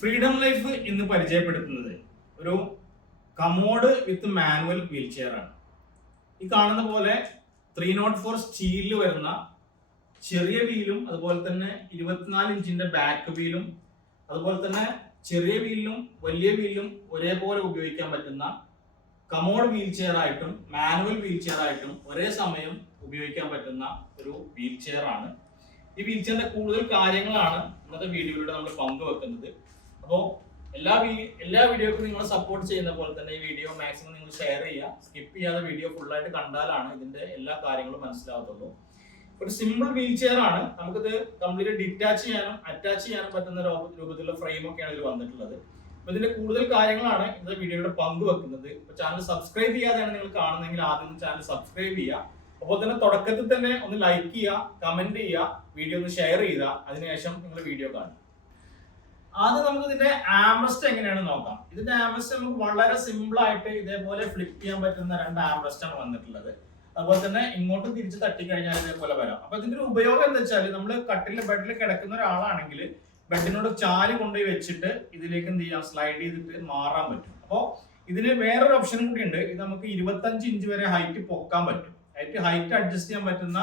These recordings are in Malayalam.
ഫ്രീഡം ലൈഫ് ഇന്ന് പരിചയപ്പെടുത്തുന്നത് ഒരു കമോഡ് വിത്ത് മാനുവൽ വീൽ ചെയർ ആണ്. ഈ കാണുന്ന പോലെ 304 സ്റ്റീലിൽ വരുന്ന ചെറിയ വീലും അതുപോലെ തന്നെ 24 ഇഞ്ചിന്റെ ബാക്ക് വീലും അതുപോലെ തന്നെ ചെറിയ വീലിലും വലിയ വീലിലും ഒരേപോലെ ഉപയോഗിക്കാൻ പറ്റുന്ന കമോഡ് വീൽ ചെയർ ആയിട്ടും മാനുവൽ വീൽ ചെയർ ആയിട്ടും ഒരേ സമയം ഉപയോഗിക്കാൻ പറ്റുന്ന ഒരു വീൽ ചെയർ ആണ്. ഈ വീൽ ചെയറിന്റെ കൂടുതൽ കാര്യങ്ങളാണ് ഇന്നത്തെ വീഡിയോയിലൂടെ നമ്മൾ പങ്കുവെക്കുന്നത്. അപ്പോൾ എല്ലാ വീഡിയോക്കും നിങ്ങൾ സപ്പോർട്ട് ചെയ്യുന്ന പോലെ തന്നെ ഈ വീഡിയോ മാക്സിമം നിങ്ങൾ ഷെയർ ചെയ്യുക. സ്കിപ്പ് ചെയ്യാതെ വീഡിയോ ഫുള്ളായിട്ട് കണ്ടാലാണ് ഇതിന്റെ എല്ലാ കാര്യങ്ങളും മനസ്സിലാവത്തുള്ളൂ. ഒരു സിമ്പിൾ വീൽ ചെയർ ആണ്. നമുക്കിത് കംപ്ലീറ്റ് ഡിറ്റാച്ച് ചെയ്യാനും അറ്റാച്ച് ചെയ്യാനും പറ്റുന്ന രൂപത്തിലുള്ള ഫ്രെയിം ഒക്കെയാണ് ഇതിൽ വന്നിട്ടുള്ളത്. അപ്പൊ ഇതിന്റെ കൂടുതൽ കാര്യങ്ങളാണ് ഇന്നത്തെ വീഡിയോയുടെ പങ്കുവെക്കുന്നത്. ഇപ്പൊ ചാനൽ സബ്സ്ക്രൈബ് ചെയ്യാതെയാണ് നിങ്ങൾ കാണുന്നതെങ്കിൽ ആദ്യം ചാനൽ സബ്സ്ക്രൈബ് ചെയ്യുക. അപ്പോൾ തന്നെ തുടക്കത്തിൽ തന്നെ ഒന്ന് ലൈക്ക് ചെയ്യുക, കമന്റ് ചെയ്യുക, വീഡിയോ ഒന്ന് ഷെയർ ചെയ്യുക. അതിനുശേഷം നിങ്ങൾ വീഡിയോ കാണുക. ആദ്യം നമുക്ക് ഇതിന്റെ ആംറസ്റ്റ് എങ്ങനെയാണെന്ന് നോക്കാം. ഇതിന്റെ ആംറസ്റ്റ് നമുക്ക് വളരെ സിമ്പിൾ ആയിട്ട് ഇതേപോലെ ഫ്ലിപ്പ് ചെയ്യാൻ പറ്റുന്ന 2 ആംറസ്റ്റ് ആണ് വന്നിട്ടുള്ളത്. അതുപോലെ തന്നെ ഇങ്ങോട്ടും തിരിച്ച് തട്ടിക്കഴിഞ്ഞാൽ ഇതേപോലെ വരാം. അപ്പൊ ഇതിന്റെ ഒരു ഉപയോഗം എന്താ വെച്ചാൽ നമ്മൾ ബെഡിൽ കിടക്കുന്ന ഒരാളാണെങ്കിൽ ബെഡിനോട് ചാല് കൊണ്ടുപോയി വെച്ചിട്ട് ഇതിലേക്ക് എന്ത് ചെയ്യാം, സ്ലൈഡ് ചെയ്തിട്ട് മാറാൻ പറ്റും. അപ്പോൾ ഇതിന് വേറൊരു ഓപ്ഷൻ കൂടി ഉണ്ട്. ഇത് നമുക്ക് 25 ഇഞ്ച് വരെ ഹൈറ്റ് പൊക്കാൻ പറ്റും. ഹൈറ്റ് അഡ്ജസ്റ്റ് ചെയ്യാൻ പറ്റുന്ന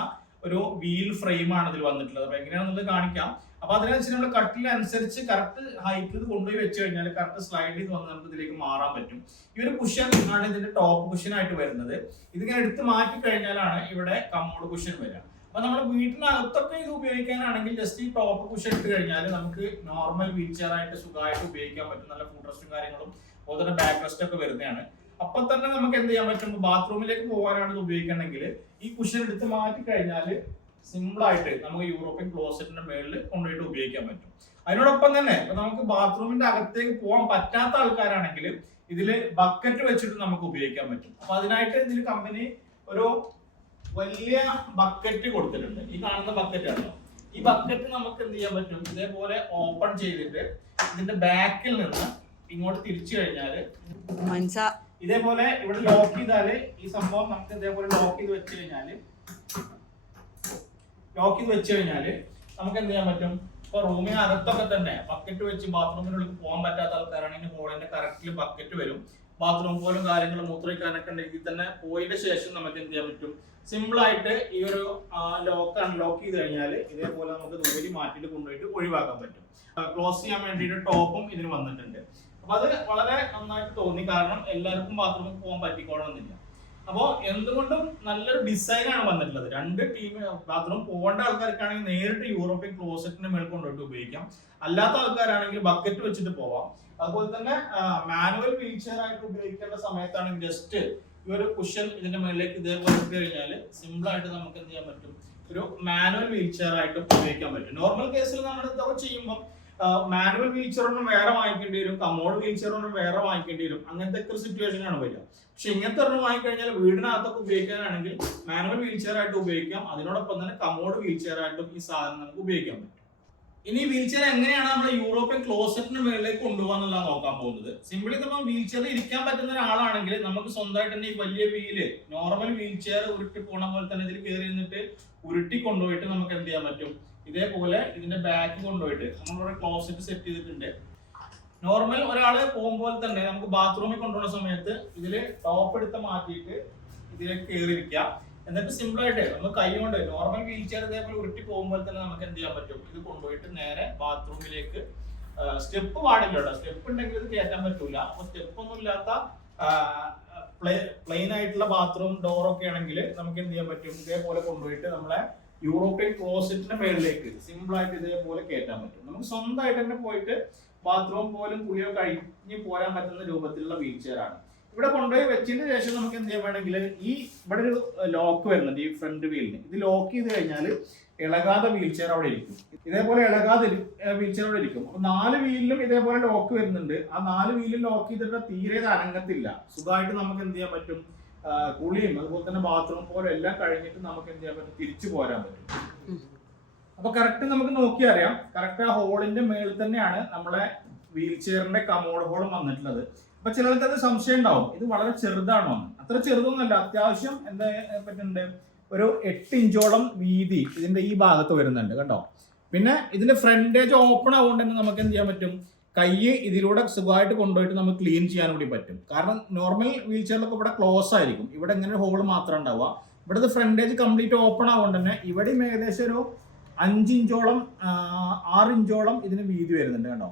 ഒരു വീൽ ഫ്രെയിം ആണ് ഇതിൽ വന്നിട്ടുള്ളത്. അപ്പൊ എങ്ങനെയാണെന്നുള്ളത് കാണിക്കാം. അപ്പൊ അതിനനുസരിച്ച് നമ്മൾ കട്ടിലനുസരിച്ച് കറക്റ്റ് ഹൈറ്റ് ഇത് കൊണ്ടുപോയി വെച്ച് കഴിഞ്ഞാൽ കറക്റ്റ് സ്ലൈഡ് ചെയ്ത് വന്ന് നമുക്ക് ഇതിലേക്ക് മാറാൻ പറ്റും. ഈ ഒരു കുഷൻ ആണ് ഇതിന്റെ ടോപ്പ് കുഷൻ ആയിട്ട് വരുന്നത്. ഇതിങ്ങനെ എടുത്ത് മാറ്റി കഴിഞ്ഞാലാണ് ഇവിടെ കമ്മോഡ് കുഷൻ വരിക. അപ്പൊ നമ്മൾ വീട്ടിനകത്തൊക്കെ ഇത് ഉപയോഗിക്കാനാണെങ്കിൽ ജസ്റ്റ് ഈ ടോപ്പ് കുഷൻ ഇട്ട് കഴിഞ്ഞാൽ നമുക്ക് നോർമൽ വീൽ ചെയർ ആയിട്ട് സുഖമായിട്ട് ഉപയോഗിക്കാൻ പറ്റും. നല്ല ഫുഡ് റെസ്റ്റും കാര്യങ്ങളും അതുപോലെ തന്നെ ബാക്ക് റെസ്റ്റ് ഒക്കെ വരുന്നതാണ്. അപ്പൊ തന്നെ നമുക്ക് എന്ത് ചെയ്യാൻ പറ്റും, ബാത്റൂമിലേക്ക് പോകാനാണ് ഇത് ഉപയോഗിക്കണമെങ്കിൽ ഈ കുഷൻ എടുത്ത് മാറ്റി കഴിഞ്ഞാൽ സിമ്പിൾ ആയിട്ട് നമുക്ക് യൂറോപ്യൻ ക്ലോസറ്റിന്റെ മേളിൽ കൊണ്ടുപോയിട്ട് ഉപയോഗിക്കാൻ പറ്റും. അതിനോടൊപ്പം തന്നെ ഇപ്പൊ നമുക്ക് ബാത്റൂമിന്റെ അകത്തേക്ക് പോകാൻ പറ്റാത്ത ആൾക്കാരാണെങ്കിൽ ഇതില് ബക്കറ്റ് വെച്ചിട്ട് നമുക്ക് ഉപയോഗിക്കാൻ പറ്റും. അപ്പൊ അതിനായിട്ട് ഇതിൽ കമ്പനി ഒരു വലിയ ബക്കറ്റ് കൊടുത്തിട്ടുണ്ട്. ഈ കാണുന്ന ബക്കറ്റ് ആണല്ലോ. ഈ ബക്കറ്റ് നമുക്ക് എന്ത് ചെയ്യാൻ പറ്റും, ഇതേപോലെ ഓപ്പൺ ചെയ്തിട്ട് ഇതിന്റെ ബാക്കിൽ നിന്ന് ഇങ്ങോട്ട് തിരിച്ചു കഴിഞ്ഞാല് ഇതേപോലെ ഇവിടെ ലോക്ക് ചെയ്താല് ഈ സംഭവം നമുക്ക് ഇതേപോലെ ലോക്ക് ചെയ്ത് വെച്ച് കഴിഞ്ഞാല് നമുക്ക് എന്ത് ചെയ്യാൻ പറ്റും. ഇപ്പൊ റൂമിനകത്തൊക്കെ തന്നെ ബക്കറ്റ് വെച്ച് ബാത്റൂമിനുള്ളിൽ പോകാൻ പറ്റാത്ത ആൾക്കാരാണെങ്കിൽ ഹോളിന്റെ കറക്റ്റിൽ ബക്കറ്റ് വരും. ബാത്റൂം പോലും കാര്യങ്ങളും മൂത്രമൊഴിക്കാനൊക്കെ ഉണ്ടെങ്കിൽ തന്നെ പോയതിന്റെ ശേഷം നമുക്ക് എന്ത് ചെയ്യാൻ പറ്റും, സിമ്പിൾ ആയിട്ട് ഈ ഒരു ലോക്ക് അൺലോക്ക് ചെയ്ത് കഴിഞ്ഞാൽ ഇതേപോലെ നമുക്ക് ദൂരി മാറ്റിയിട്ട് കൊണ്ടുപോയിട്ട് ഒഴിവാക്കാൻ പറ്റും. ക്ലോസ് ചെയ്യാൻ വേണ്ടിയിട്ട് ടോപ്പും ഇതിന് വന്നിട്ടുണ്ട്. അപ്പൊ അത് വളരെ നന്നായിട്ട് തോന്നി. കാരണം എല്ലാവർക്കും ബാത്റൂമിൽ പോകാൻ പറ്റിക്കോണമെന്നില്ല. അപ്പോൾ എന്തുകൊണ്ടും നല്ലൊരു ഡിസൈൻ ആണ് വന്നിട്ടുള്ളത്. 2 ടീം ബാത്റൂം പോകേണ്ട ആൾക്കാർക്കാണെങ്കിൽ നേരിട്ട് യൂറോപ്യൻ ക്ലോസറ്റിന്റെ മേൽ കൊണ്ടുപോയിട്ട് ഉപയോഗിക്കാം. അല്ലാത്ത ആൾക്കാരാണെങ്കിൽ ബക്കറ്റ് വെച്ചിട്ട് പോവാം. അതുപോലെ തന്നെ മാനുവൽ വീൽ ചെയർ ആയിട്ട് ഉപയോഗിക്കേണ്ട സമയത്താണെങ്കിൽ ജസ്റ്റ് ഈ ഒരു കുഷൻ ഇതിന്റെ മുകളിലേക്ക് ഇതേപോലെ ഇട്ട് കഴിഞ്ഞാൽ സിമ്പിൾ ആയിട്ട് നമുക്ക് എന്ത് ചെയ്യാൻ പറ്റും, ഒരു മാനുവൽ വീൽ ചെയർ ആയിട്ട് ഉപയോഗിക്കാൻ പറ്റും. നോർമൽ കേസിൽ നമ്മൾ ഇതൊക്കെ ചെയ്യുമ്പോൾ മാനുവൽ വീൽ ചെയർ ഒന്നും വേറെ വാങ്ങിക്കേണ്ടി വരും, കമോഡ് വീൽ ചെയർ ഒന്നും വേറെ വാങ്ങിക്കേണ്ടി വരും. അങ്ങനത്തെ ഒക്കെ സിറ്റുവേഷൻ ആണ് വരിക. പക്ഷെ ഇങ്ങനത്തെ ഒരെണ്ണം വാങ്ങിക്കഴിഞ്ഞാൽ വീടിനകത്തൊക്കെ ഉപയോഗിക്കാനാണെങ്കിൽ മാനുവൽ വീൽ ചെയർ ആയിട്ട് ഉപയോഗിക്കാം. അതിനോടൊപ്പം തന്നെ കമോഡ് വീൽ ചെയർ ആയിട്ടും ഈ സാധനം നമുക്ക് ഉപയോഗിക്കാൻ പറ്റും. ഇനി വീൽ ചെയർ എങ്ങനെയാണ് നമ്മൾ യൂറോപ്യൻ ക്ലോസറ്റിന് മുകളിലേക്ക് കൊണ്ടുപോകാന്നുള്ള നോക്കാൻ പോകുന്നത്. സിമ്പിളി നമ്മൾ വീൽ ചെയർ ഇരിക്കാൻ പറ്റുന്ന ഒരാളാണെങ്കിൽ നമുക്ക് സ്വന്തമായിട്ട് തന്നെ ഈ വലിയ വീല് നോർമൽ വീൽ ചെയർ ഉരുട്ടി പോണ പോലെ തന്നെ ഇതിൽ കയറി നിന്നിട്ട് ഉരുട്ടി കൊണ്ടുപോയിട്ട് നമുക്ക് എന്ത് ചെയ്യാൻ പറ്റും, ഇതേപോലെ ഇതിന്റെ ബാക്ക് കൊണ്ടുപോയിട്ട് നമ്മളിവിടെ ക്ലോസറ്റ് സെറ്റ് ചെയ്തിട്ടുണ്ട്. നോർമൽ ഒരാള് പോകുമ്പോൾ തന്നെ നമുക്ക് ബാത്റൂമിൽ കൊണ്ടുപോകുന്ന സമയത്ത് ഇതില് ടോപ്പ് എടുത്ത് മാറ്റിയിട്ട് ഇതിലേക്ക് കയറിയിരിക്കാം. എന്നിട്ട് സിമ്പിൾ ആയിട്ട് നമ്മൾ കൈ കൊണ്ട് നോർമൽ വീൽ ചെയർ ഇതേപോലെ ഉരുട്ടി പോകുമ്പോൾ തന്നെ നമുക്ക് എന്ത് ചെയ്യാൻ പറ്റും, ഇത് കൊണ്ടുപോയിട്ട് നേരെ ബാത്റൂമിലേക്ക്. സ്റ്റെപ്പ് പാടില്ല കേട്ടോ, സ്റ്റെപ്പ് ഉണ്ടെങ്കിൽ ഇത് കയറ്റാൻ പറ്റൂല. അപ്പൊ സ്റ്റെപ്പ് ഒന്നും ഇല്ലാത്ത പ്ലെയിൻ ആയിട്ടുള്ള ബാത്റൂം ഡോറൊക്കെ ആണെങ്കിൽ നമുക്ക് എന്ത് ചെയ്യാൻ പറ്റും, ഇതേപോലെ കൊണ്ടുപോയിട്ട് നമ്മളെ യൂറോപ്യൻ ക്ലോസറ്റിന്റെ മേളിലേക്ക് സിമ്പിൾ ആയിട്ട് ഇതേപോലെ കയറ്റാൻ പറ്റും. നമുക്ക് സ്വന്തമായിട്ട് തന്നെ പോയിട്ട് ബാത്റൂം പോലും കുളിയോ കഴിഞ്ഞ് പോരാൻ പറ്റുന്ന രൂപത്തിലുള്ള വീൽ ചെയർ ആണ്. ഇവിടെ കൊണ്ടുപോയി വെച്ചതിന് ശേഷം നമുക്ക് എന്ത് ചെയ്യാൻ വേണമെങ്കിൽ ഈ ഇവിടെ ഒരു ലോക്ക് വരുന്നുണ്ട് ഈ ഫ്രണ്ട് വീലിന്. ഇത് ലോക്ക് ചെയ്ത് കഴിഞ്ഞാൽ ഇളകാതെ വീൽ ചെയർ അവിടെ ഇരിക്കും. ഇതേപോലെ ഇളകാതെ വീൽ ചെയർ അവിടെ ഇരിക്കും. അപ്പൊ 4 വീലിലും ഇതേപോലെ ലോക്ക് വരുന്നുണ്ട്. ആ 4 വീലും ലോക്ക് ചെയ്തിട്ട് തീരെ അനങ്ങത്തില്ല. സുഖമായിട്ട് നമുക്ക് എന്ത് ചെയ്യാൻ പറ്റും, കുളിയും അതുപോലെ തന്നെ ബാത്റൂം പോലും എല്ലാം കഴിഞ്ഞിട്ട് നമുക്ക് എന്ത് ചെയ്യാൻ പറ്റും, തിരിച്ചു പോരാൻ പറ്റും. അപ്പൊ കറക്റ്റ് നമുക്ക് നോക്കി അറിയാം, കറക്റ്റ് ആ ഹോളിന്റെ മേളിൽ തന്നെയാണ് നമ്മളെ വീൽ ചെയറിന്റെ കമോഡ് ഹോളും വന്നിട്ടുള്ളത്. അപ്പൊ ചിലർക്ക് അത് സംശയം ഉണ്ടാവും, ഇത് വളരെ ചെറുതാണോ? അത്ര ചെറുതൊന്നുമല്ല. അത്യാവശ്യം എന്താ പറ്റുന്നുണ്ട്, ഒരു 8 ഇഞ്ചോളം വീതി ഇതിന്റെ ഈ ഭാഗത്ത് വരുന്നുണ്ട് കേട്ടോ. പിന്നെ ഇതിന്റെ ഫ്രണ്ടേജ് ഓപ്പൺ ആവുകൊണ്ട് തന്നെ നമുക്ക് എന്ത് ചെയ്യാൻ പറ്റും, കൈ ഇതിലൂടെ സുഖമായിട്ട് കൊണ്ടുപോയിട്ട് നമുക്ക് ക്ലീൻ ചെയ്യാൻ കൂടി പറ്റും. കാരണം നോർമൽ വീൽ ചെയറിലൊക്കെ ഇവിടെ ക്ലോസ് ആയിരിക്കും, ഇവിടെ ഇങ്ങനെ ഹോൾ മാത്രം ഉണ്ടാവുക. ഇവിടുത്തെ ഫ്രണ്ടേജ് കംപ്ലീറ്റ് ഓപ്പൺ ആവുകൊണ്ട് തന്നെ ഇവിടെയും ഏകദേശം ഒരു 5 ഇഞ്ചോളം 6 ഇഞ്ചോളം ഇതിന് വീതി വരുന്നുണ്ട് കേട്ടോ.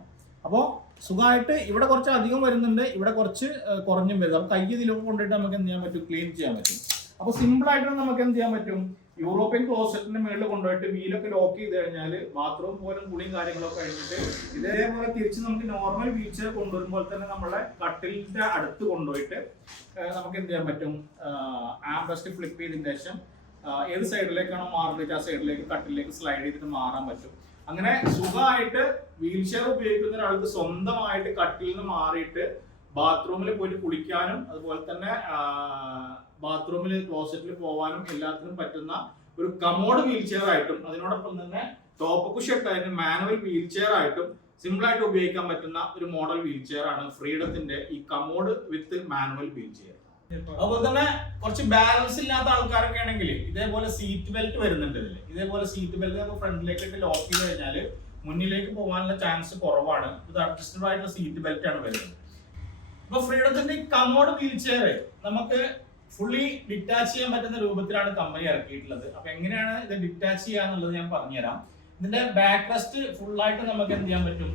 അപ്പോൾ സുഖമായിട്ട് ഇവിടെ കുറച്ച് അധികം വരുന്നുണ്ട്, ഇവിടെ കുറച്ച് കുറഞ്ഞും വരുന്നത്. അപ്പോൾ കൈ ഇതിലൊക്കെ കൊണ്ടിട്ട് നമുക്ക് എന്ത് ചെയ്യാൻ പറ്റും, ക്ലീൻ ചെയ്യാൻ പറ്റും. അപ്പോൾ സിമ്പിൾ ആയിട്ട് നമുക്ക് എന്ത് ചെയ്യാൻ പറ്റും, യൂറോപ്യൻ ക്ലോസറ്റിന്റെ മേളിൽ കൊണ്ടുപോയിട്ട് വീലൊക്കെ ലോക്ക് ചെയ്ത് കഴിഞ്ഞാൽ ബാത്റൂം പോലും കുളിയും കാര്യങ്ങളൊക്കെ കഴിഞ്ഞിട്ട് ഇതേപോലെ തിരിച്ച് നമുക്ക് നോർമൽ വീൽ ചെയർ കൊണ്ടുവരുമ്പോൾ തന്നെ നമ്മളെ കട്ടിലിന്റെ അടുത്ത് കൊണ്ടുപോയിട്ട് നമുക്ക് എന്ത് ചെയ്യാൻ പറ്റും, ആംറസ്റ്റ് ഫ്ലിപ്പ് ചെയ്തതിന് ശേഷം ഏത് സൈഡിലേക്കാണോ മാറുന്നത് ആ സൈഡിലേക്ക് കട്ടിലേക്ക് സ്ലൈഡ് ചെയ്തിട്ട് മാറാൻ പറ്റും. അങ്ങനെ സുഖമായിട്ട് വീൽ ചെയർ ഉപയോഗിക്കുന്ന ഒരാൾക്ക് സ്വന്തമായിട്ട് കട്ടിൽ നിന്ന് മാറിയിട്ട് ബാത്റൂമിൽ പോയിട്ട് കുളിക്കാനും അതുപോലെ തന്നെ ബാത്റൂമിൽ ക്ലോസറ്റിൽ പോകാനും എല്ലാത്തിനും പറ്റുന്ന ഒരു കമോഡ് വീൽ ചെയർ ആയിട്ടും അതിനോടൊപ്പം തന്നെ ടോപ്പ് കുഷനായിട്ടും മാനുവൽ വീൽ ചെയർ ആയിട്ടും സിമ്പിൾ ആയിട്ട് ഉപയോഗിക്കാൻ പറ്റുന്ന ഒരു മോഡൽ വീൽ ചെയർ ആണ് ഫ്രീഡത്തിന്റെ ഈ കമോഡ് വിത്ത് മാനുവൽ വീൽ ചെയർ. അതുപോലെ തന്നെ കുറച്ച് ബാലൻസ് ഇല്ലാത്ത ആൾക്കാരൊക്കെ ആണെങ്കിൽ ഇതേപോലെ സീറ്റ് ബെൽറ്റ് വരുന്നുണ്ട് ഇതിൽ. ഇതേപോലെ സീറ്റ് ബെൽറ്റ് നമുക്ക് ഫ്രണ്ടിലേക്ക് ഇട്ട് ലോക്ക് ചെയ്ത് കഴിഞ്ഞാൽ മുന്നിലേക്ക് പോകാനുള്ള ചാൻസ് കുറവാണ്. ഇത് അഡ്ജസ്റ്റബിൾ ആയിട്ടുള്ള സീറ്റ് ബെൽറ്റ് ആണ് വരുന്നത്. അപ്പൊ ഫ്രീഡത്തിന്റെ കമോഡ് വീൽ ചെയർ നമുക്ക് ഫുള്ളി ഡിറ്റാച്ച് ചെയ്യാൻ പറ്റുന്ന രൂപത്തിലാണ് കമ്പനി ഇറക്കിയിട്ടുള്ളത്. അപ്പൊ എങ്ങനെയാണ് ഇത് ഡിറ്റാച്ച് ചെയ്യാന്നുള്ളത് ഞാൻ പറഞ്ഞുതരാം. ഇതിന്റെ ബാക്ക് റെസ്റ്റ് ഫുൾ ആയിട്ട് നമുക്ക് എന്ത് ചെയ്യാൻ പറ്റും,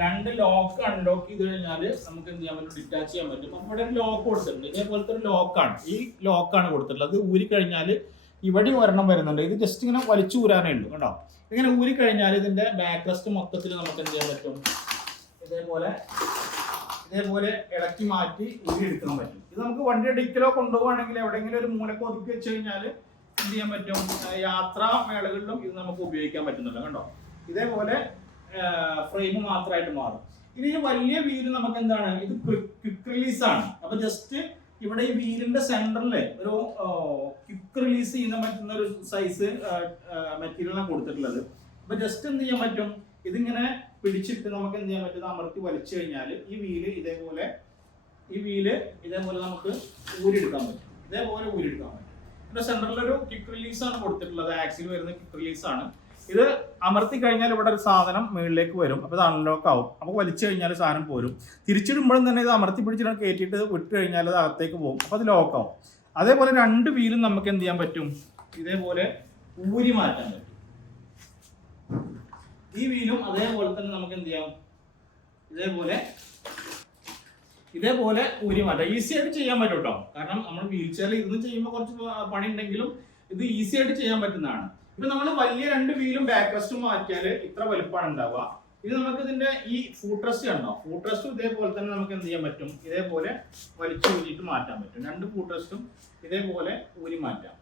2 ലോക്ക് അൺലോക്ക് ചെയ്ത് കഴിഞ്ഞാൽ നമുക്ക് എന്ത് ചെയ്യാൻ പറ്റും, ഡിറ്റാച്ച് ചെയ്യാൻ പറ്റും. അപ്പൊ ഇവിടെ ഒരു ലോക്ക് കൊടുത്തിട്ടുണ്ട്, ഇതേപോലത്തെ ഒരു ലോക്കാണ്, ഈ ലോക്കാണ് കൊടുത്തിട്ടുള്ളത്. ഊരി കഴിഞ്ഞാൽ ഇവിടെ ഒരെണ്ണം വരുന്നുണ്ട്, ഇത് ജസ്റ്റ് ഇങ്ങനെ വലിച്ചു ഊരാനേ ഉള്ളൂ കേട്ടോ. ഇങ്ങനെ ഊരി കഴിഞ്ഞാൽ ഇതിന്റെ ബാക്ക് റെസ്റ്റ് മൊത്തത്തിൽ നമുക്ക് എന്ത് ചെയ്യാൻ പറ്റും, ഇതേപോലെ ഇളക്കി മാറ്റി ഊരി എടുക്കാൻ പറ്റും. ഇത് നമുക്ക് വണ്ടി ഡിക്കിലോ കൊണ്ടുപോകുകയാണെങ്കിൽ എവിടെയെങ്കിലും ഒരു മൂലക്ക് ഒതുക്കി വെച്ച് കഴിഞ്ഞാൽ എന്ത് ചെയ്യാൻ പറ്റും, യാത്രാ മേളകളിലും ഇത് നമുക്ക് ഉപയോഗിക്കാൻ പറ്റുന്നുണ്ട് കേട്ടോ. ഇതേപോലെ ഫ്രെയിം മാത്രമായിട്ട് മാറും. ഇനി വലിയ വീല് നമുക്ക് എന്താണ്, ഇത് ക്വിക്ക് റിലീസ് ആണ്. അപ്പൊ ജസ്റ്റ് ഇവിടെ ഈ വീലിന്റെ സെന്ററിൽ ഒരു ക്വിക്ക് റിലീസ് ചെയ്യാൻ പറ്റുന്ന ഒരു സൈസ് മെറ്റീരിയലാണ് കൊടുത്തിട്ടുള്ളത്. അപ്പൊ ജസ്റ്റ് എന്ത് ചെയ്യാൻ പറ്റും, ഇതിങ്ങനെ പിടിച്ചിട്ട് നമുക്ക് എന്ത് ചെയ്യാൻ പറ്റും, അമർത്തി വലിച്ചു കഴിഞ്ഞാൽ ഈ വീല് ഇതേപോലെ നമുക്ക് ഊരിയെടുക്കാൻ പറ്റും. ഇതേപോലെ ഊരിയെടുക്കാൻ പറ്റും. ഇതിന്റെ സെന്ററിൽ ഒരു ക്വിക്ക് റിലീസ് ആണ് കൊടുത്തിട്ടുള്ളത്, ആക്സിൽ വരുന്ന ക്വിക്ക് റിലീസ് ആണ്. ഇത് അമർത്തി കഴിഞ്ഞാൽ ഇവിടെ ഒരു സാധനം മുകളിലേക്ക് വരും, അപ്പോൾ ഇത് അൺലോക്ക് ആവും. അപ്പോൾ വലിച്ചു കഴിഞ്ഞാൽ സാധനം പോരും. തിരിച്ചിടുമ്പോഴും തന്നെ ഇത് അമർത്തി പിടിച്ചിട്ട് കയറ്റിയിട്ട് വിട്ട് കഴിഞ്ഞാൽ അത് അകത്തേക്ക് പോകും, അപ്പോൾ അത് ലോക്ക് ആവും. അതേപോലെ 2 വീലും നമുക്ക് എന്ത് ചെയ്യാൻ പറ്റും, ഇതേപോലെ ഊരി മാറ്റാൻ പറ്റും. ഈ വീലും അതേപോലെ തന്നെ നമുക്ക് എന്ത് ചെയ്യാം, ഇതേപോലെ ഊരി മാറ്റാം. ഈസി ആയിട്ട് ചെയ്യാൻ പറ്റും കേട്ടോ. കാരണം നമ്മൾ വീൽ ചെയറിൽ ഇരുന്ന് ചെയ്യുമ്പോൾ കുറച്ച് പണി ഉണ്ടെങ്കിലും ഇത് ഈസി ആയിട്ട് ചെയ്യാൻ പറ്റുന്നതാണ്. ഇപ്പൊ നമ്മൾ വലിയ 2 വീലും ബാക്ക് റെസ്റ്റും മാറ്റിയാൽ ഇത്ര വലുപ്പമാണ് ഉണ്ടാവുക. ഇത് നമുക്ക് ഇതിന്റെ ഈ ഫൂട്ട് റെസ്റ്റ് കണ്ടോ, ഫൂട്ട് റെസ്റ്റും ഇതേപോലെ തന്നെ നമുക്ക് എന്ത് ചെയ്യാൻ പറ്റും, ഇതേപോലെ വലിച്ചു ഊരിയിട്ട് മാറ്റാൻ പറ്റും. 2 ഫൂട്ട് റെസ്റ്റും ഇതേപോലെ ഊരി മാറ്റാം.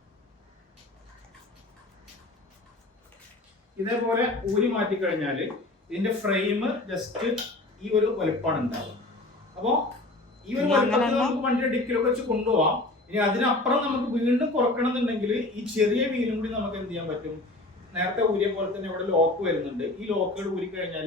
ഇതേപോലെ ഊരി മാറ്റി കഴിഞ്ഞാൽ ഇതിന്റെ ഫ്രെയിം ജസ്റ്റ് ഈ ഒരു വലുപ്പമാണ് ഉണ്ടാവുക. അപ്പോ ഈ ഒരു വലുപ്പത്തിൽ നമുക്ക് വണ്ടിയുടെ ഡിക്കിലൊക്കെ വെച്ച് കൊണ്ടുപോവാം. ഇനി അതിനപ്പുറം നമുക്ക് വീണ്ടും കുറക്കണമെന്നുണ്ടെങ്കിൽ ഈ ചെറിയ വീലും കൂടി നമുക്ക് എന്ത് ചെയ്യാൻ പറ്റും, നേരത്തെ ഊരിയ പോലെ തന്നെ ഇവിടെ ലോക്ക് വരുന്നുണ്ട്. ഈ ലോക്കുകൾ ഊരി കഴിഞ്ഞാൽ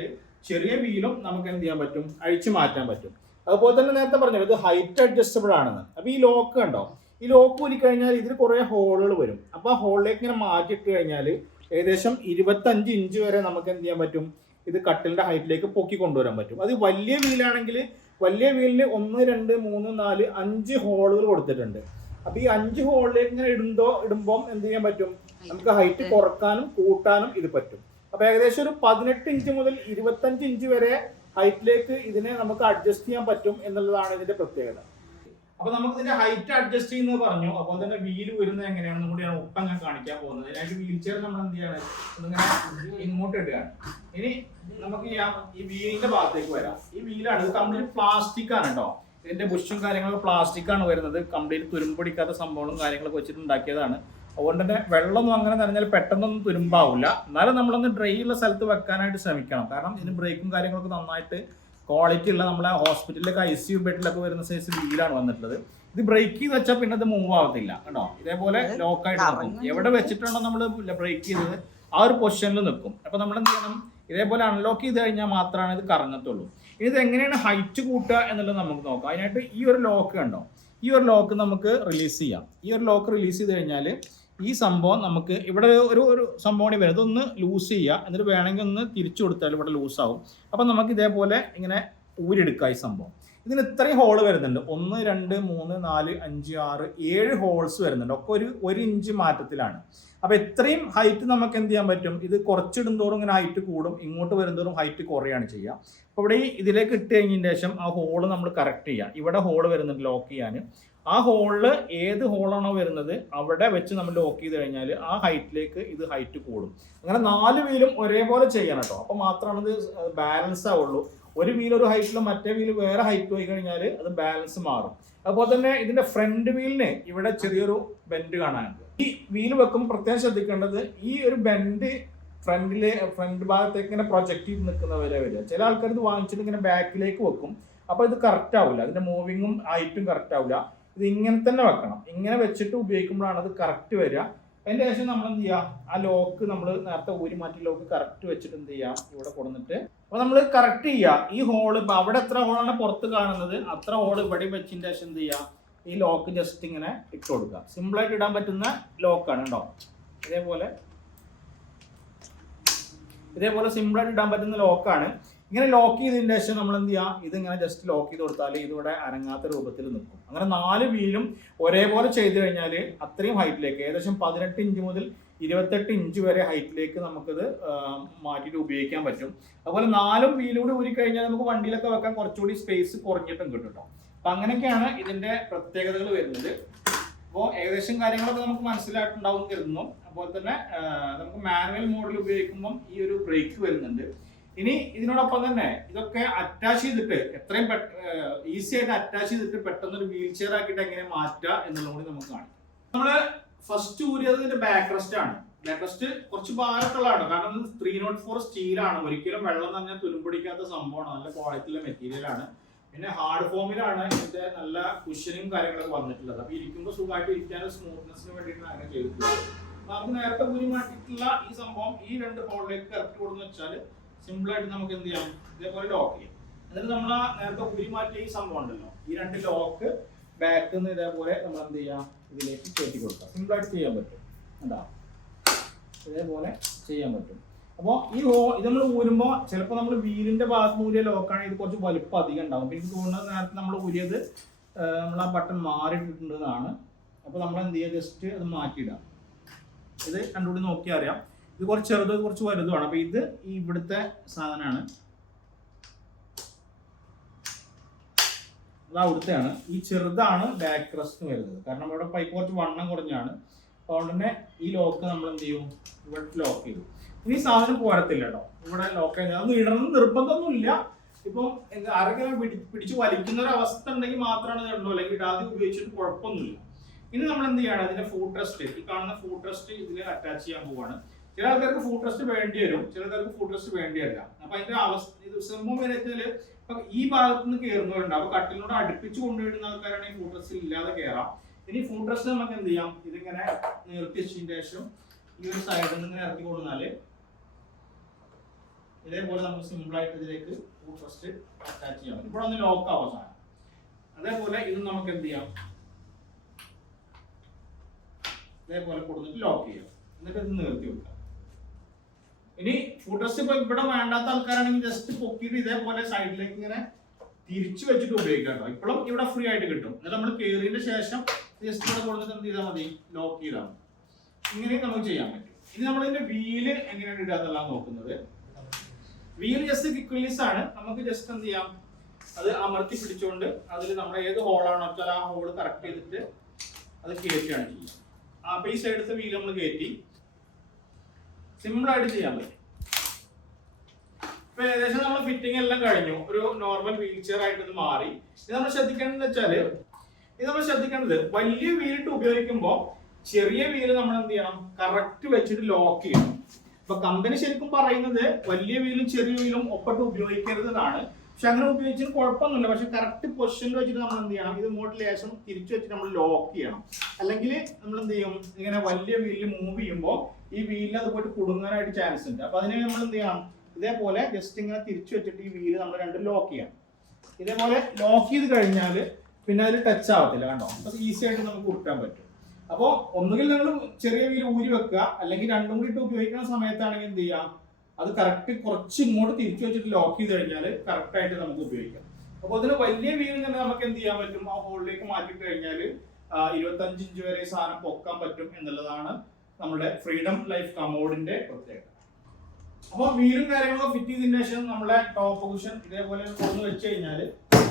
ചെറിയ വീലും നമുക്ക് എന്ത് ചെയ്യാൻ പറ്റും, അഴിച്ചു മാറ്റാൻ പറ്റും. അതുപോലെ തന്നെ നേരത്തെ പറഞ്ഞു ഇത് ഹൈറ്റ് അഡ്ജസ്റ്റബിൾ ആണെന്ന്. അപ്പൊ ഈ ലോക്ക് കണ്ടോ, ഈ ലോക്ക് ഊരി കഴിഞ്ഞാൽ ഇതിൽ കുറെ ഹോളുകൾ വരും. അപ്പൊ ആ ഹോളിലേക്ക് ഇങ്ങനെ മാറ്റിയിട്ട് കഴിഞ്ഞാൽ ഏകദേശം 25 ഇഞ്ച് വരെ നമുക്ക് എന്ത് ചെയ്യാൻ പറ്റും, ഇത് കട്ടിലിന്റെ ഹൈറ്റിലേക്ക് പൊക്കി കൊണ്ടുവരാൻ പറ്റും. അത് വലിയ വീലാണെങ്കിൽ വലിയ വീലിന് 1 2 3 4 5 ഹോളുകൾ കൊടുത്തിട്ടുണ്ട്. അപ്പൊ ഈ 5 ഹോളിലേക്ക് ഇങ്ങനെ ഇടുമ്പോൾ എന്ത് ചെയ്യാൻ പറ്റും, നമുക്ക് ഹൈറ്റ് കുറക്കാനും കൂട്ടാനും ഇത് പറ്റും. അപ്പൊ ഏകദേശം ഒരു 18 ഇഞ്ച് മുതൽ 25 ഇഞ്ച് വരെ ഹൈറ്റിലേക്ക് ഇതിനെ നമുക്ക് അഡ്ജസ്റ്റ് ചെയ്യാൻ പറ്റും എന്നുള്ളതാണ് ഇതിന്റെ പ്രത്യേകത. അപ്പൊ നമുക്ക് ഇതിന്റെ ഹൈറ്റ് അഡ്ജസ്റ്റ് ചെയ്യുന്നത് പറഞ്ഞു. അതുപോലെ തന്നെ വീല് വരുന്നത് എങ്ങനെയാണെന്നും കൂടിയാണ് ഒപ്പം ഞാൻ കാണിക്കാൻ പോകുന്നത്. അതിനായിട്ട് വീൽ ചെയർ നമ്മൾ എന്ത് ചെയ്യണം, ഇങ്ങനെ ഇങ്ങോട്ട് ഇടുകയാണ്. ഇനി നമുക്ക് ഈ വീലിന്റെ ഭാഗത്തേക്ക് വരാം. ഈ വീലാണ്, ഇത് കംപ്ലീറ്റ് പ്ലാസ്റ്റിക് ആണ് കേട്ടോ. ഇതിന്റെ ബുഷും കാര്യങ്ങളൊക്കെ പ്ലാസ്റ്റിക് ആണ് വരുന്നത്. കംപ്ലീറ്റ് തുരുമ്പൊടിക്കാത്ത സംഭവങ്ങളും കാര്യങ്ങളൊക്കെ വെച്ചിട്ട് ഉണ്ടാക്കിയതാണ്. അതുകൊണ്ട് തന്നെ വെള്ളമൊന്നും അങ്ങനെ നനഞ്ഞാൽ പെട്ടെന്നൊന്നും തുരുമ്പാവില്ല. എന്നാലും നമ്മളൊന്ന് ഡ്രൈ ഉള്ള സ്ഥലത്ത് വെക്കാനായിട്ട് ശ്രമിക്കണം. കാരണം ഇതിന് ബ്രേക്കും കാര്യങ്ങളൊക്കെ നന്നായിട്ട് ക്വാളിറ്റി ഉള്ള നമ്മളെ ഹോസ്പിറ്റലിലൊക്കെ ICU ബെഡിലൊക്കെ വരുന്ന സൈസ് വീലാണ് വന്നിട്ടുള്ളത്. ഇത് ബ്രേക്ക് ചെയ്ത് വെച്ചാൽ പിന്നെ അത് മൂവ് ആവത്തില്ല കേട്ടോ. ഇതേപോലെ ലോക്കായിട്ട് നിൽക്കും. എവിടെ വെച്ചിട്ടുണ്ടോ നമ്മൾ ബ്രേക്ക് ചെയ്തത് ആ ഒരു പൊസിഷനിൽ നിൽക്കും. അപ്പൊ നമ്മൾ എന്ത് ചെയ്യണം, ഇതേപോലെ അൺലോക്ക് ചെയ്ത് കഴിഞ്ഞാൽ മാത്രമാണ് ഇത് കറങ്ങത്തുള്ളൂ. ഇനി ഇത് എങ്ങനെയാണ് ഹൈറ്റ് കൂട്ടുക എന്നുള്ളത് നമുക്ക് നോക്കാം. അതിനായിട്ട് ഈ ഒരു ലോക്ക് കണ്ടോ, ഈ ഒരു ലോക്ക് നമുക്ക് റിലീസ് ചെയ്യാം. ഈ ഒരു ലോക്ക് റിലീസ് ചെയ്ത് കഴിഞ്ഞാൽ ഈ സംഭവം നമുക്ക് ഇവിടെ ഒരു സംഭവം വരും, ഇതൊന്ന് ലൂസ് ചെയ്യുക, എന്നിട്ട് വേണമെങ്കിൽ ഒന്ന് തിരിച്ചു കൊടുത്താൽ ഇവിടെ ലൂസാവും. അപ്പം നമുക്ക് ഇതേപോലെ ഇങ്ങനെ ഊരിയെടുക്കാം ഈ സംഭവം. ഇതിന് ഇത്രയും ഹോൾ വരുന്നുണ്ട്, 1 2 3 4 5 6 7 ഹോൾസ് വരുന്നുണ്ട്, ഒക്കെ ഒരു ഇഞ്ച് മാറ്റത്തിലാണ്. അപ്പോൾ ഇത്രയും ഹൈറ്റ് നമുക്ക് എന്ത് ചെയ്യാൻ പറ്റും, ഇത് കുറച്ചിടും തോറും ഇങ്ങനെ ഹൈറ്റ് കൂടും, ഇങ്ങോട്ട് വരുന്നതോറും ഹൈറ്റ് കുറയാണ് ചെയ്യുക. അപ്പോൾ ഇവിടെ ഇതിലേക്ക് ഇട്ട് കഴിഞ്ഞതിന് ശേഷം ആ ഹോള് നമ്മൾ കറക്റ്റ് ചെയ്യുക. ഇവിടെ ഹോള് വരുന്നുണ്ട് ലോക്ക് ചെയ്യാൻ, ആ ഹോളിൽ ഏത് ഹോളാണോ വരുന്നത് അവിടെ വെച്ച് നമ്മൾ ലോക്ക് ചെയ്ത് കഴിഞ്ഞാൽ ആ ഹൈറ്റിലേക്ക് ഇത് ഹൈറ്റ് കൂടും. അങ്ങനെ 4 വീലും ഒരേപോലെ ചെയ്യണം കേട്ടോ, അപ്പോൾ മാത്രമാണ് ഇത് ബാലൻസ് ആവുള്ളൂ. ഒരു വീൽ ഒരു ഹൈറ്റിലും മറ്റേ വീല് വേറെ ഹൈറ്റ് പോയി കഴിഞ്ഞാൽ അത് ബാലൻസ് മാറും. അതുപോലെ തന്നെ ഇതിന്റെ ഫ്രണ്ട് വീലിന് ഇവിടെ ചെറിയൊരു ബെൻഡ് കാണാനുണ്ട്. ഈ വീല് വെക്കുമ്പോൾ പ്രത്യേകം ശ്രദ്ധിക്കേണ്ടത്, ഈ ഒരു ബെൻഡ് ഫ്രണ്ട് ഭാഗത്തേക്ക് ഇങ്ങനെ പ്രൊജക്റ്റ് ചെയ്ത് നിൽക്കുന്നവരെ വരിക. ചില ആൾക്കാർ ഇത് വാങ്ങിച്ചിട്ട് ഇങ്ങനെ ബാക്കിലേക്ക് വെക്കും, അപ്പോൾ ഇത് കറക്റ്റ് ആവില്ല, അതിന്റെ മൂവിങ്ങും ഹൈറ്റും കറക്റ്റ് ആവില്ല. ഇത് ഇങ്ങനെ തന്നെ വെക്കണം, ഇങ്ങനെ വെച്ചിട്ട് ഉപയോഗിക്കുമ്പോഴാണ് അത് കറക്റ്റ് വരിക. അതിൻ്റെ ശേഷം നമ്മൾ എന്ത് ചെയ്യുക, ആ ലോക്ക് നമ്മൾ നേരത്തെ ഊരി മാറ്റി ലോക്ക് കറക്റ്റ് വെച്ചിട്ട് എന്ത് ചെയ്യാം, ഇവിടെ കൊടുത്തിട്ട് അപ്പോൾ നമ്മൾ കറക്റ്റ് ചെയ്യുക. ഈ ഹോള് ഇപ്പോൾ അവിടെ എത്ര ഹോളാണ് പുറത്ത് കാണുന്നത് അത്ര ഹോള് ഇവിടെ വെച്ചതിന് ശേഷം എന്ത് ചെയ്യുക, ഈ ലോക്ക് ജസ്റ്റ് ഇങ്ങനെ ഇട്ട് കൊടുക്കുക. സിമ്പിളായിട്ട് ഇടാൻ പറ്റുന്ന ലോക്കാണ് കേട്ടോ. ഇതേപോലെ സിമ്പിളായിട്ട് ഇടാൻ പറ്റുന്ന ലോക്കാണ്. ഇങ്ങനെ ലോക്ക് ചെയ്തതിന് ശേഷം നമ്മൾ എന്ത് ചെയ്യുക, ഇതിങ്ങനെ ജസ്റ്റ് ലോക്ക് ചെയ്ത് കൊടുത്താൽ ഇതിവിടെ അനങ്ങാത്ത രൂപത്തിൽ നിൽക്കും. അങ്ങനെ 4 വീലും ഒരേപോലെ ചെയ്ത് കഴിഞ്ഞാൽ അത്രയും ഹൈറ്റിലേക്ക്, ഏകദേശം 18 ഇഞ്ച് മുതൽ 28 ഇഞ്ച് വരെ ഹൈറ്റിലേക്ക് നമുക്കിത് മാറ്റിയിട്ട് ഉപയോഗിക്കാൻ പറ്റും. അതുപോലെ 4 വീലൂടെ ഊരി കഴിഞ്ഞാൽ നമുക്ക് വണ്ടിയിലൊക്കെ വെക്കാൻ കുറച്ചുകൂടി സ്പേസ് കുറഞ്ഞിട്ടും കിട്ടും കേട്ടോ. അപ്പം അങ്ങനെയൊക്കെയാണ് ഇതിൻ്റെ പ്രത്യേകതകൾ വരുന്നത്. അപ്പോൾ ഏകദേശം കാര്യങ്ങളൊക്കെ നമുക്ക് മനസ്സിലായിട്ടുണ്ടാവും കരുതുന്നു. അതുപോലെ തന്നെ നമുക്ക് മാനുവൽ മോഡിൽ ഉപയോഗിക്കുമ്പം ഈ ഒരു ബ്രേക്ക് വരുന്നുണ്ട്. ഇനി ഇതിനോടൊപ്പം തന്നെ ഇതൊക്കെ അറ്റാച്ച് ചെയ്തിട്ട് എത്രയും ഈസി ആയിട്ട് അറ്റാച്ച് ചെയ്തിട്ട് പെട്ടെന്ന് ഒരു വീൽ ചെയർ ആക്കിയിട്ട് എങ്ങനെ മാറ്റുക എന്നുള്ളത് കൂടി നമുക്ക് കാണാം. നമ്മൾ ഫസ്റ്റ് ഊരിയത് ഇതിന്റെ ബാക്ക് റെസ്റ്റ് ആണ്. ബാക്ക് റെസ്റ്റ് കുറച്ച് ഭാരത്തുള്ളതാണ്, കാരണം ഇത് 304 സ്റ്റീലാണ്, ഒരിക്കലും വെള്ളം തന്നെ തുരുമ്പിടിക്കാത്ത സംഭവമാണ്, നല്ല ക്വാളിറ്റിയിലെ മെറ്റീരിയലാണ്. പിന്നെ ഹാർഡ് ഫോമിലാണ് ഇതിന്റെ നല്ല കുഷനും കാര്യങ്ങളൊക്കെ വന്നിട്ടുള്ളത്. അപ്പൊ ഇരിക്കുമ്പോൾ സുഖമായിട്ട് ഇരിക്കാനും സ്മൂത്ത്നെസ്സിന് വേണ്ടിയിട്ടാണ് അങ്ങനെ ചെയ്തിട്ടുള്ളത്. നമുക്ക് നേരത്തെ ഊരി മാറ്റിയിട്ടുള്ള ഈ സംഭവം ഈ 2 ഹോളിലേക്ക് ഇറക്കി കൊടുന്ന് വെച്ചാൽ സിമ്പിളായിട്ട് നമുക്ക് എന്ത് ചെയ്യാം, ഇതേപോലെ ലോക്ക് ചെയ്യാം. എന്നിട്ട് നമ്മൾ നേരത്തെ ഊരി മാറ്റിയ ഈ സംഭവം ഉണ്ടല്ലോ, ഈ 2 ലോക്ക് ബാക്കിൽ നിന്ന് ഇതേപോലെ നമ്മൾ എന്ത് ചെയ്യാം, ഇതിലേക്ക് കയറ്റി കൊടുക്കാം. സിമ്പിളായിട്ട് ചെയ്യാൻ പറ്റും, എന്താ ഇതേപോലെ ചെയ്യാൻ പറ്റും. അപ്പോൾ ഇത് നമ്മൾ ഊരുമ്പോൾ ചിലപ്പോൾ നമ്മൾ വീലിന്റെ ഭാഗത്ത് ഊരിയ ലോക്കാണെങ്കിൽ ഇത് കുറച്ച് വലുപ്പം അധികം ഉണ്ടാവും. എനിക്ക് തോന്നുന്നത് നേരത്തെ നമ്മൾ ഊരിയത് നമ്മൾ ആ ബട്ടൺ മാറിയിട്ടുണ്ടെന്നാണ്. അപ്പോൾ നമ്മൾ എന്ത് ചെയ്യുക, ജസ്റ്റ് അത് മാറ്റിയിടാം. ഇത് കണ്ടുകൂടി നോക്കിയാൽ അറിയാം, ഇത് കുറച്ച് ചെറുത് കുറച്ച് വലുതുമാണ്. അപ്പോൾ ഇത് ഈ ഇവിടുത്തെ സാധനമാണ്, അത് അവിടുത്തെയാണ്. ഈ ചെറുതാണ് ബാക്ക് റെസ്റ്റ് വരുന്നത്, കാരണം ഇവിടെ പൈപ്പ് കുറച്ച് വണ്ണം കുറഞ്ഞാണ്. അതുകൊണ്ട് തന്നെ ഈ ലോക്ക് നമ്മൾ എന്ത് ചെയ്യും, ഇവിടെ ലോക്ക് ചെയ്തു. ഇനി സാധനം പോരത്തില്ല കേട്ടോ, ഇവിടെ ലോക്ക് ചെയ്ത് അതൊന്നും ഇടണം നിർബന്ധമൊന്നുമില്ല. ഇപ്പം ആരെങ്കിലും പിടിച്ച് വലിക്കുന്ന ഒരു അവസ്ഥ ഉണ്ടെങ്കിൽ മാത്രമാണ് ഇത് ഉണ്ടോ, അല്ലെങ്കിൽ ഇടാതെ ഉപയോഗിച്ചിട്ട് കുഴപ്പമൊന്നുമില്ല. ഇനി നമ്മൾ എന്ത് ചെയ്യണം, അതിന്റെ ഫുഡ് റെസ്റ്റ്, ഈ കാണുന്ന ഫുഡ് റെസ്റ്റ് ഇതിൽ അറ്റാച്ച് ചെയ്യാൻ പോവാണ്. ചില ആൾക്കാർക്ക് ഫുഡ് റെസ്റ്റ് വേണ്ടി വരും, ചിലർക്ക് ഫുഡ് റെസ്റ്റ് വേണ്ടി വരില്ല. അപ്പൊ അതിന്റെ അവസ്ഥ ഇത് സംഭവം വരുന്നത് ഇപ്പൊ ഈ ഭാഗത്ത് നിന്ന് കയറുന്നവരുണ്ട്, അപ്പൊ കട്ടിലിനോട് അടുപ്പിച്ച് കൊണ്ടുവരുന്ന ആൾക്കാരാണെങ്കിൽ ഫുഡ് റെസ്റ്റ് ഇല്ലാതെ കയറാം. ഇനി ഫുഡ് റെസ്റ്റ് നമുക്ക് എന്ത് ചെയ്യാം, ഇതിങ്ങനെ നിർത്തി വെച്ചതിന് ശേഷം ഈ ഒരു സൈഡിൽ നിന്ന് ഇങ്ങനെ ഇറക്കി കൊടുത്താല് ഇതേപോലെ നമുക്ക് സിമ്പിൾ ആയിട്ട് ഇതിലേക്ക് ഫുഡ് റെസ്റ്റ് അറ്റാച്ച് ചെയ്യാം. ഇവിടെ ഒന്ന് ലോക്ക് ആവാൻ സാധനം. അതേപോലെ ഇത് നമുക്ക് എന്ത് ചെയ്യാം, ഇതേപോലെ കൊടുത്തിട്ട് ലോക്ക് ചെയ്യാം, എന്നിട്ട് ഇത് നിർത്തി വെക്കാം. ഇനി ഫുഡ് റെസ്റ്റ് ഇപ്പൊ ഇവിടെ വേണ്ടാത്ത ആൾക്കാരാണെങ്കിൽ ജസ്റ്റ് പൊക്കിയിട്ട് ഇതേപോലെ സൈഡിലേക്ക് ഇങ്ങനെ തിരിച്ചു വെച്ചിട്ട് ഉപയോഗിക്കാം കേട്ടോ. ഇപ്പോഴും ഇവിടെ ഫ്രീ ആയിട്ട് കിട്ടും. എന്നിട്ട് നമ്മൾ കയറിയതിന്റെ ശേഷം ജസ്റ്റ് ഇവിടെ കൊടുത്തിട്ട് എന്ത് ചെയ്താൽ മതി, ലോക്ക് ചെയ്താൽ മതി. ഇങ്ങനെയും നമുക്ക് ചെയ്യാൻ പറ്റും. ഇനി നമ്മൾ ഇതിന്റെ വീല് എങ്ങനെയാണ് ഇടുക എന്നുള്ളതാണ് നോക്കുന്നത്. വീല് ജസ്റ്റ് ക്വിക്ക് റിലീസ് ആണ്. നമുക്ക് ജസ്റ്റ് എന്ത് ചെയ്യാം, അത് അമർത്തി പിടിച്ചുകൊണ്ട് അതിൽ നമ്മുടെ ഏത് ഹോളാണോ വെച്ചാൽ ആ ഹോള് കറക്റ്റ് ചെയ്തിട്ട് അത് കയറ്റുകയാണ് ചെയ്യുക. അപ്പൊ ഈ സൈഡത്തെ വീല് നമ്മൾ കയറ്റി സിമ്പിൾ ആയിട്ട് ചെയ്യാൻ പറ്റും. ഇപ്പൊ ഏകദേശം നമ്മൾ ഫിറ്റിംഗ് എല്ലാം കഴിഞ്ഞു, ഒരു നോർമൽ വീൽ ചെയർ ആയിട്ട് ഇത് മാറി. ഇത് നമ്മൾ ശ്രദ്ധിക്കേണ്ടത് വെച്ചാല്, വലിയ വീലിട്ട് ഉപയോഗിക്കുമ്പോൾ ചെറിയ വീല് നമ്മൾ എന്ത് ചെയ്യണം, കറക്റ്റ് വെച്ചിട്ട് ലോക്ക് ചെയ്യണം. ഇപ്പൊ കമ്പനി ശരിക്കും പറയുന്നത് വലിയ വീലും ചെറിയ വീലും ഒപ്പിട്ട് ഉപയോഗിക്കരുതെന്നാണ്. പക്ഷെ അങ്ങനെ ഉപയോഗിച്ചിട്ട് കുഴപ്പമൊന്നുമില്ല. പക്ഷെ കറക്റ്റ് പൊസിഷനിൽ വെച്ചിട്ട് നമ്മൾ എന്ത് ചെയ്യണം, ഇത് ഇങ്ങോട്ട് ലേശം തിരിച്ചു വെച്ചിട്ട് നമ്മൾ ലോക്ക് ചെയ്യണം. അല്ലെങ്കിൽ നമ്മൾ എന്ത് ചെയ്യും, ഇങ്ങനെ വലിയ വീലിൽ മൂവ് ചെയ്യുമ്പോൾ ഈ വീലിൽ അത് പോയിട്ട് കുടുങ്ങാനായിട്ട് ചാൻസ് ഉണ്ട്. അപ്പൊ അതിനെ നമ്മൾ എന്ത് ചെയ്യണം, ഇതേപോലെ ജസ്റ്റ് ഇങ്ങനെ തിരിച്ചു വെച്ചിട്ട് ഈ വീല് നമ്മൾ രണ്ടും ലോക്ക് ചെയ്യണം. ഇതേപോലെ ലോക്ക് ചെയ്ത് കഴിഞ്ഞാൽ പിന്നെ അതിൽ ടച്ച് ആവത്തില്ല, കണ്ടോ. അപ്പൊ ഈസി ആയിട്ട് നമുക്ക് ഉരുട്ടാൻ പറ്റും. അപ്പോൾ ഒന്നുകിൽ നിങ്ങൾ ചെറിയ വീൽ ഊരി വെക്കുക, അല്ലെങ്കിൽ രണ്ടും കൂടി ഇട്ട് ഉപയോഗിക്കുന്ന സമയത്താണെങ്കിൽ എന്ത് ചെയ്യാം, അത് കറക്റ്റ് കുറച്ച് ഇങ്ങോട്ട് തിരിച്ചു വെച്ചിട്ട് ലോക്ക് ചെയ്ത് കഴിഞ്ഞാൽ കറക്റ്റ് ആയിട്ട് നമുക്ക് ഉപയോഗിക്കാം. അപ്പോൾ അതിന് വലിയ വീൽ തന്നെ നമുക്ക് എന്ത് ചെയ്യാൻ പറ്റും, ആ ഹോളിലേക്ക് മാറ്റിട്ട് കഴിഞ്ഞാൽ 25 ഇഞ്ച് വരെ സാധനം പൊക്കാൻ പറ്റും എന്നുള്ളതാണ് നമ്മുടെ ഫ്രീഡം ലൈഫ് കമോഡിന്റെ പ്രത്യേകത. അപ്പോൾ വീലും കാര്യങ്ങളൊക്കെ ഫിറ്റ് ചെയ്തതിനു ശേഷം നമ്മുടെ ടോപ്പ് പൊസിഷൻ ഇതേപോലെ കൊണ്ടു വെച്ച് കഴിഞ്ഞാൽ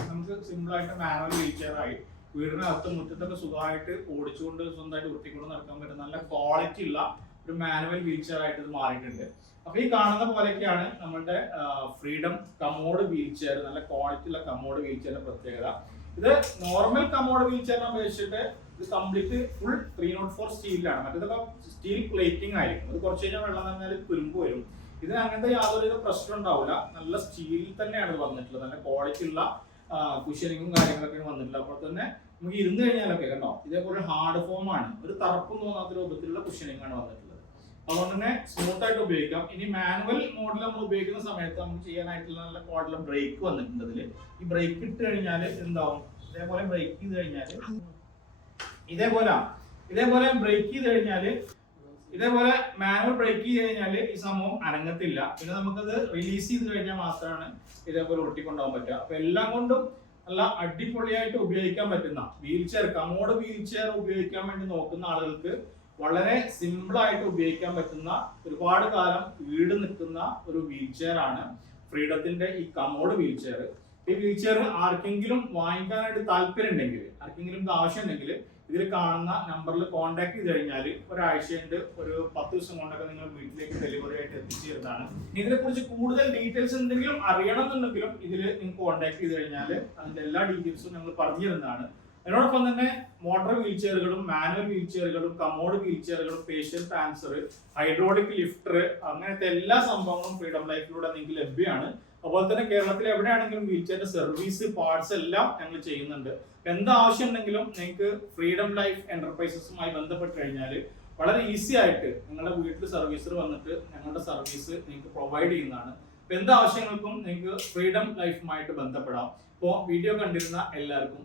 നമുക്ക് സിമ്പിൾ ആയിട്ട് മാനുവൽ വീൽ ചെയർ ആയി വീടിനകത്ത് മുറ്റത്തൊക്കെ സുഖമായിട്ട് ഓടിച്ചുകൊണ്ട് സ്വന്തമായിട്ട് വൃത്തിക്കൊണ്ട് നടക്കാൻ പറ്റുന്ന നല്ല ക്വാളിറ്റി ഉള്ള ഒരു മാനുവൽ വീൽ ചെയർ ആയിട്ട് ഇത് മാറിയിട്ടുണ്ട്. അപ്പൊ ഈ കാണുന്ന പോലെയൊക്കെയാണ് നമ്മുടെ ഫ്രീഡം കമോഡ് വീൽ ചെയർ, നല്ല ക്വാളിറ്റി ഉള്ള കമോഡ് വീൽ ചെയറിന്റെ പ്രത്യേകത. ഇത് നോർമൽ കമോഡ് വീൽ ചെയറിനെ അപേക്ഷിച്ചിട്ട് ഇത് കംപ്ലീറ്റ് ഫുൾ 304 സ്റ്റീലിലാണ്. മറ്റേതൊക്കെ സ്റ്റീൽ പ്ലേറ്റിംഗ് ആയിരിക്കും. അത് കുറച്ച് കഴിഞ്ഞാൽ വെള്ളം നനഞ്ഞാൽ തുരുമ്പ് വരും. ഇതിന് അങ്ങനത്തെ യാതൊരു പ്രശ്നം ഉണ്ടാവില്ല. നല്ല സ്റ്റീലിൽ തന്നെയാണ് വന്നിട്ടുള്ളത്. നല്ല ക്വാളിറ്റി ഉള്ള കുഷനിങ്ങും കാര്യങ്ങളൊക്കെയാണ് വന്നിട്ടുള്ളത്. അപ്പോൾ തന്നെ നമുക്ക് ഇരുന്ന് കഴിഞ്ഞാലൊക്കെ കണ്ടോ, ഇതേപോലെ ഹാർഡ് ഫോം ആണ്, ഒരു തറപ്പും തോന്നാത്ത രൂപത്തിലുള്ള കുഷനിങ് ആണ് വന്നിട്ടുള്ളത്. അതുകൊണ്ട് തന്നെ സ്മൂത്ത് ആയിട്ട് ഉപയോഗിക്കാം. ഇനി മാനുവൽ മോഡിൽ നമ്മൾ ഉപയോഗിക്കുന്ന സമയത്ത് നമുക്ക് ചെയ്യാനായിട്ടുള്ള നല്ല ക്വാളിറ്റിയുള്ള ബ്രേക്ക് വന്നിട്ടുണ്ട്. ഇതിൽ ഈ ബ്രേക്ക് ഇട്ട് കഴിഞ്ഞാൽ എന്താവും, ഇതേപോലെ ബ്രേക്ക് ചെയ്ത് കഴിഞ്ഞാൽ ഇതേപോലെ ബ്രേക്ക് ചെയ്ത് കഴിഞ്ഞാൽ ഇതേപോലെ മാനുവൽ ബ്രേക്ക് ചെയ്ത് കഴിഞ്ഞാൽ ഈ സംഭവം അനങ്ങത്തില്ല. പിന്നെ നമുക്കത് റിലീസ് ചെയ്ത് കഴിഞ്ഞാൽ മാത്രമാണ് ഇതേപോലെ ഒട്ടിക്കൊണ്ടുപോകാൻ പറ്റുക. അപ്പൊ എല്ലാം കൊണ്ടും നല്ല അടിപൊളിയായിട്ട് ഉപയോഗിക്കാൻ പറ്റുന്ന wheel chair, commode wheel chair ഉപയോഗിക്കാൻ വേണ്ടി നോക്കുന്ന ആളുകൾക്ക് വളരെ സിമ്പിൾ ആയിട്ട് ഉപയോഗിക്കാൻ പറ്റുന്ന, ഒരുപാട് കാലം ഈട് നിൽക്കുന്ന ഒരു വീൽ ചെയർ ആണ് ഫ്രീഡത്തിന്റെ ഈ കമോഡ് വീൽ ചെയർ. ഈ വീൽ ചെയർ ആർക്കെങ്കിലും വാങ്ങിക്കാനായിട്ട് താല്പര്യം ഉണ്ടെങ്കിൽ, ആർക്കെങ്കിലും ഇത് ആവശ്യം ഉണ്ടെങ്കിൽ ഇതിൽ കാണുന്ന നമ്പറിൽ കോൺടാക്ട് ചെയ്ത് കഴിഞ്ഞാൽ ഒരാഴ്ചയുണ്ട്, ഒരു 10 ദിവസം കൊണ്ടൊക്കെ നിങ്ങൾ വീട്ടിലേക്ക് ഡെലിവറി ആയിട്ട് എത്തിച്ചു തരുന്നതാണ്. ഇതിനെ കുറിച്ച് കൂടുതൽ ഡീറ്റെയിൽസ് എന്തെങ്കിലും അറിയണമെന്നുണ്ടെങ്കിലും ഇതിൽ നിങ്ങൾക്ക് കോൺടാക്ട് ചെയ്ത് കഴിഞ്ഞാൽ അതിന്റെ എല്ലാ ഡീറ്റെയിൽസും ഞങ്ങൾ പറഞ്ഞു തരുന്നതാണ്. അതിനോടൊപ്പം തന്നെ മോട്ടോർ വീൽ ചെയറുകളും മാനുവൽ വീൽ ചെയറുകളും കമോഡ് വീൽ ചെയറുകളും ഫേഷ്യൽ ട്രാൻസ്ഫർ, ഹൈഡ്രോളിക് ലിഫ്റ്റർ, അങ്ങനത്തെ എല്ലാ സംഭവങ്ങളും ഫ്രീഡം ലൈഫിലൂടെ നിങ്ങൾക്ക് ലഭ്യമാണ്. അതുപോലെ തന്നെ കേരളത്തിൽ എവിടെയാണെങ്കിലും വീൽ ചെയറിന്റെ സർവീസ്, പാർട്സ് എല്ലാം ഞങ്ങൾ ചെയ്യുന്നുണ്ട്. എന്താവശ്യം ഉണ്ടെങ്കിലും നിങ്ങൾക്ക് ഫ്രീഡം ലൈഫ് എന്റർപ്രൈസസുമായി ബന്ധപ്പെട്ട് കഴിഞ്ഞാൽ വളരെ ഈസി ആയിട്ട് നിങ്ങളുടെ വീട്ടിൽ സർവീസർ വന്നിട്ട് ഞങ്ങളുടെ സർവീസ് നിങ്ങൾക്ക് പ്രൊവൈഡ് ചെയ്യുന്നതാണ്. എന്താവശ്യങ്ങൾക്കും നിങ്ങൾക്ക് ഫ്രീഡം ലൈഫുമായിട്ട് ബന്ധപ്പെടാം. ഇപ്പോൾ വീഡിയോ കണ്ടിരുന്ന എല്ലാവർക്കും